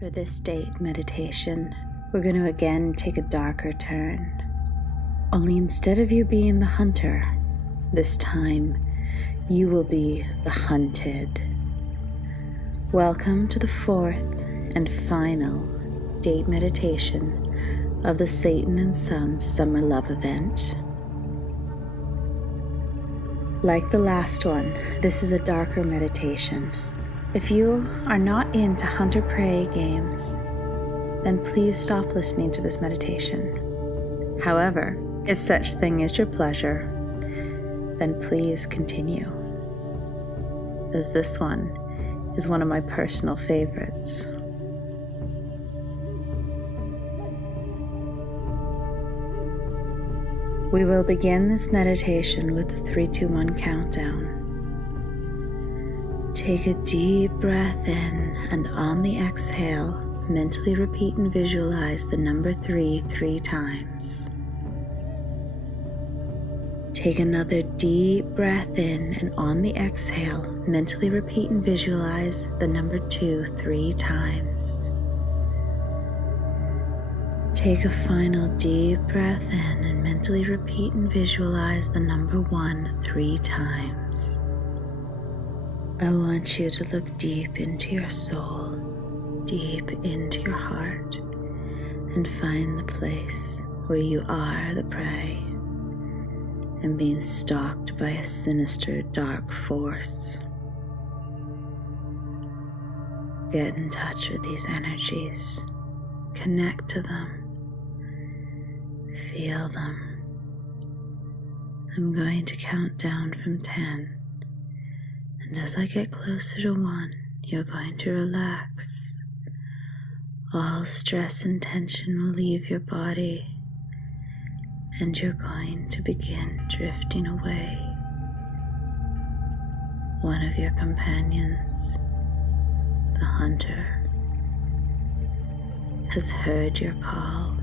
For this date meditation, we're going to again take a darker turn. Only instead of you being the hunter, this time you will be the hunted. Welcome to the fourth and final date meditation of the Satan and Sons Summer Love Event. Like the last one, this is a darker meditation. If you are not into hunter-prey games, then please stop listening to this meditation. However, if such thing is your pleasure, then please continue, as this one is one of my personal favorites. We will begin this meditation with the 3, 2, 1 countdown. Take a deep breath in, and on the exhale, mentally repeat and visualize the number 3 3 times. Take another deep breath in, and on the exhale, mentally repeat and visualize the number 2 3 times. Take a final deep breath in and mentally repeat and visualize the number 1 3 times. I want you to look deep into your soul, deep into your heart, and find the place where you are the prey and being stalked by a sinister, dark force. Get in touch with these energies. Connect to them. Feel them. I'm going to count down from 10. And as I get closer to 1, you're going to relax. All stress and tension will leave your body, and you're going to begin drifting away. One of your companions, the hunter, has heard your call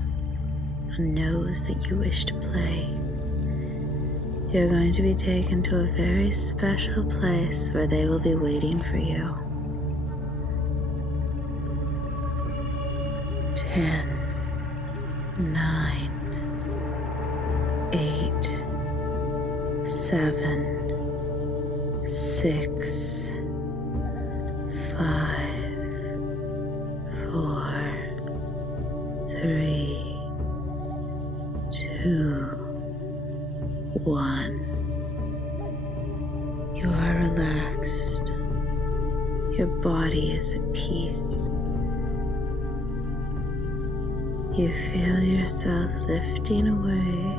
and knows that you wish to play. You're going to be taken to a very special place where they will be waiting for you. 10, 9, 8, 7, 6, 5, 4, 3, 2, 1. You are relaxed. Your body is at peace. You feel yourself lifting away.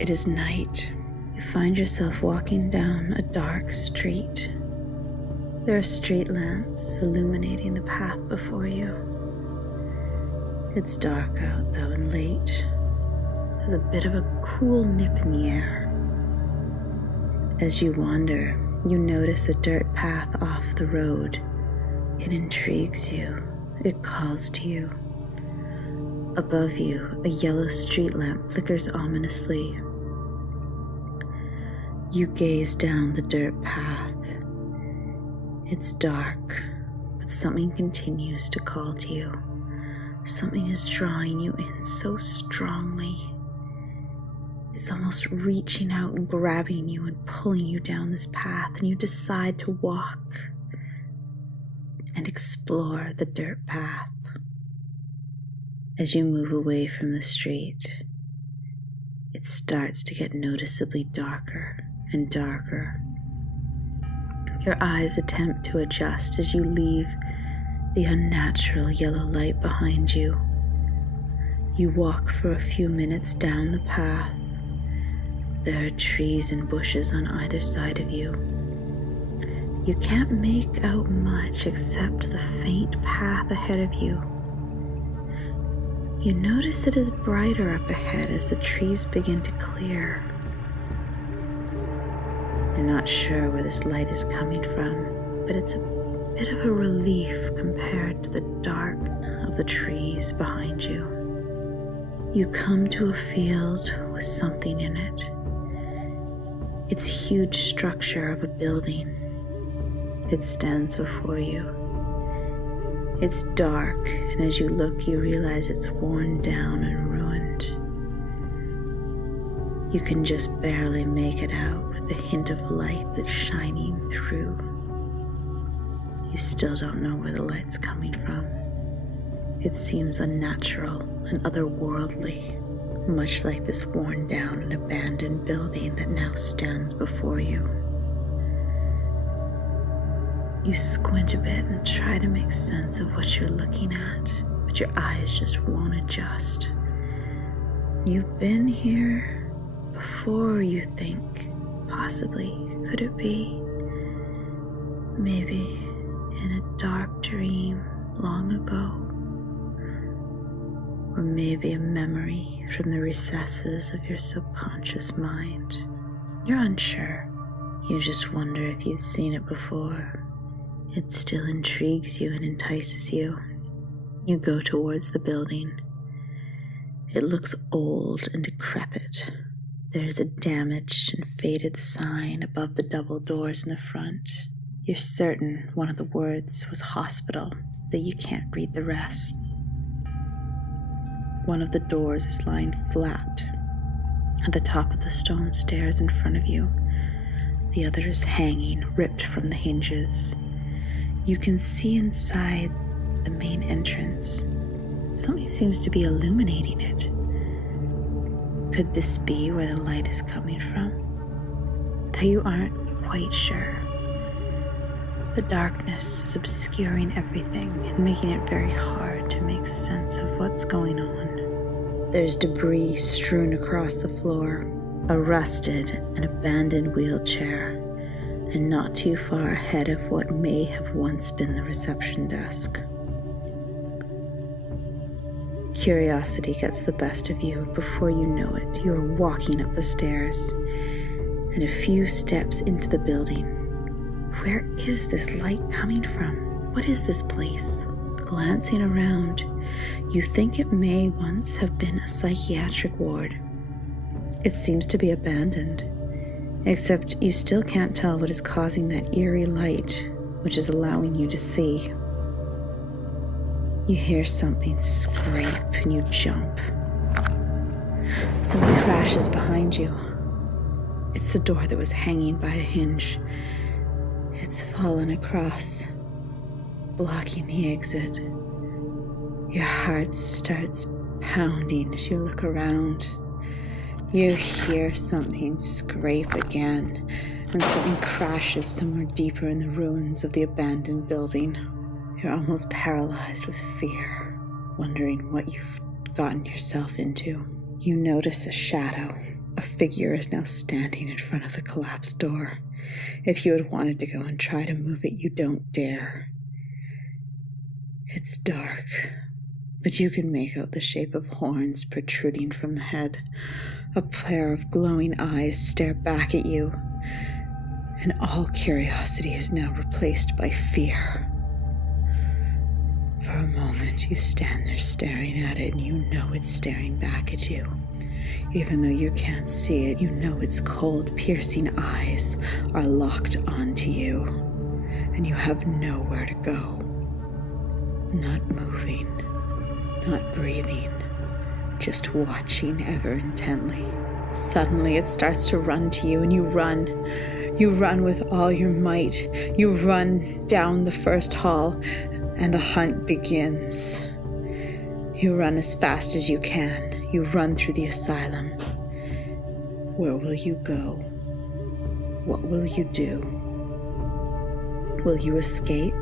It is night. You find yourself walking down a dark street. There are street lamps illuminating the path before you. It's dark out though and late. There's a bit of a cool nip in the air. As you wander, you notice a dirt path off the road. It intrigues you. It calls to you. Above you, a yellow street lamp flickers ominously. You gaze down the dirt path. It's dark, but something continues to call to you. Something is drawing you in so strongly. It's almost reaching out and grabbing you and pulling you down this path, and you decide to walk and explore the dirt path. As you move away from the street, it starts to get noticeably darker and darker. Your eyes attempt to adjust as you leave the unnatural yellow light behind you. You walk for a few minutes down the path. There are trees and bushes on either side of you. You can't make out much except the faint path ahead of you. You notice it is brighter up ahead as the trees begin to clear. You're not sure where this light is coming from, but it's a bit of a relief compared to the dark of the trees behind you. You come to a field with something in it. It's a huge structure of a building. It stands before you. It's dark, and as you look, you realize it's worn down and ruined. You can just barely make it out with the hint of light that's shining through. You still don't know where the light's coming from. It seems unnatural and otherworldly, much like this worn down and abandoned building that now stands before you. You squint a bit and try to make sense of what you're looking at, but your eyes just won't adjust. You've been here before, you think. Possibly, could it be? Maybe in a dark dream long ago. Or maybe a memory from the recesses of your subconscious mind. You're unsure. You just wonder if you've seen it before. It still intrigues you and entices you. You go towards the building. It looks old and decrepit. There's a damaged and faded sign above the double doors in the front. You're certain one of the words was hospital, though you can't read the rest. One of the doors is lying flat at the top of the stone stairs in front of you. The other is hanging, ripped from the hinges. You can see inside the main entrance. Something seems to be illuminating it. Could this be where the light is coming from? Though you aren't quite sure. The darkness is obscuring everything and making it very hard to make sense of what's going on. There's debris strewn across the floor, a rusted and abandoned wheelchair, and not too far ahead of what may have once been the reception desk. Curiosity gets the best of you. Before you know it, you are walking up the stairs and a few steps into the building. Where is this light coming from? What is this place? Glancing around, you think it may once have been a psychiatric ward. It seems to be abandoned, except you still can't tell what is causing that eerie light, which is allowing you to see. You hear something scrape and you jump. Something crashes behind you. It's the door that was hanging by a hinge. It's fallen across, blocking the exit. Your heart starts pounding as you look around. You hear something scrape again, and something crashes somewhere deeper in the ruins of the abandoned building. You're almost paralyzed with fear, wondering what you've gotten yourself into. You notice a shadow. A figure is now standing in front of the collapsed door. If you had wanted to go and try to move it, you don't dare. It's dark, but you can make out the shape of horns protruding from the head. A pair of glowing eyes stare back at you, and all curiosity is now replaced by fear. For a moment, you stand there staring at it, and you know it's staring back at you. Even though you can't see it, you know its cold, piercing eyes are locked onto you, and you have nowhere to go. Not moving, not breathing, just watching ever intently. Suddenly it starts to run to you, and you run. You run with all your might. You run down the first hall, and the hunt begins. You run as fast as you can. You run through the asylum. Where will you go? What will you do? Will you escape,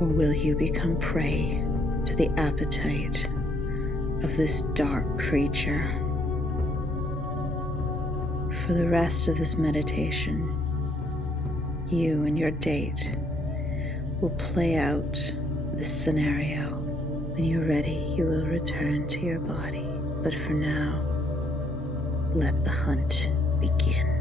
or will you become prey to the appetite of this dark creature? For the rest of this meditation, you and your date will play out this scenario. When you're ready, you will return to your body. But for now, let the hunt begin.